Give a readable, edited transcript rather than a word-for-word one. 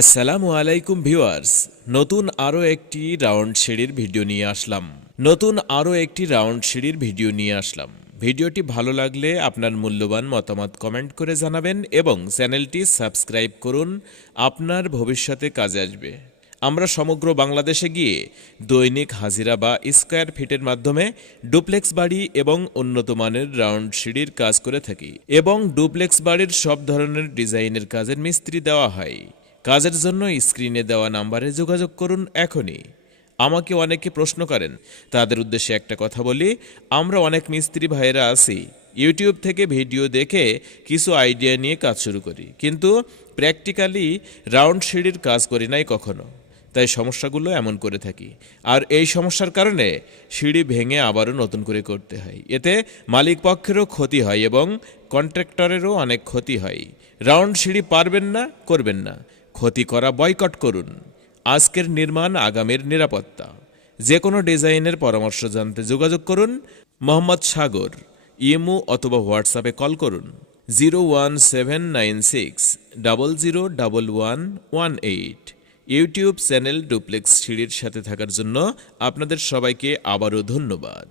আসসালামু আলাইকুম ভিউয়ার্স। নতুন আরও একটি রাউন্ড সিঁড়ির ভিডিও নিয়ে আসলাম। ভিডিওটি ভালো লাগলে আপনার মূল্যবান মতামত কমেন্ট করে জানাবেন এবং চ্যানেলটি সাবস্ক্রাইব করুন, আপনার ভবিষ্যতে কাজে আসবে। আমরা সমগ্র বাংলাদেশে গিয়ে দৈনিক হাজিরা বা স্কয়ার ফিটের মাধ্যমে ডুপ্লেক্স বাড়ি এবং উন্নত মানের রাউন্ড সিঁড়ির কাজ করে থাকি এবং ডুপ্লেক্স বাড়ির সব ধরনের ডিজাইনের কাজের মিস্ত্রি দেওয়া হয়। কাজের জন্য স্ক্রিনে দেওয়া নাম্বারে যোগাযোগ করুন এখনই। আমাকে অনেকে প্রশ্ন করেন, তাদের উদ্দেশ্যে একটা কথা বলি, আমরা অনেক মিস্ত্রি ভাইয়েরা আছি, ইউটিউব থেকে ভিডিও দেখে কিছু আইডিয়া নিয়ে কাজ শুরু করি, কিন্তু প্র্যাকটিক্যালি রাউন্ড সিঁড়ির কাজ করি নাই কখনো। তাই সমস্যাগুলো এমন করে থাকি, আর এই সমস্যার কারণে সিঁড়ি ভেঙে আবারও নতুন করে করতে হয়। এতে মালিক পক্ষেরও ক্ষতি হয় এবং কন্ট্রাক্টরেরও অনেক ক্ষতি হয়। রাউন্ড সিঁড়ি পারবেন না, করবেন না, ক্ষতি করা বয়কট করুন। আজকের নির্মাণ আগামীর নিরাপত্তা। যে কোনো ডিজাইনের পরামর্শ জানতে যোগাযোগ করুন মোহাম্মদ সাগর। ইমো অথবা হোয়াটসঅ্যাপে কল করুন 01796001118। ইউটিউব চ্যানেল ডুপ্লেক্স সিঁড়ির সাথে থাকার জন্য আপনাদের সবাইকে আবারও ধন্যবাদ।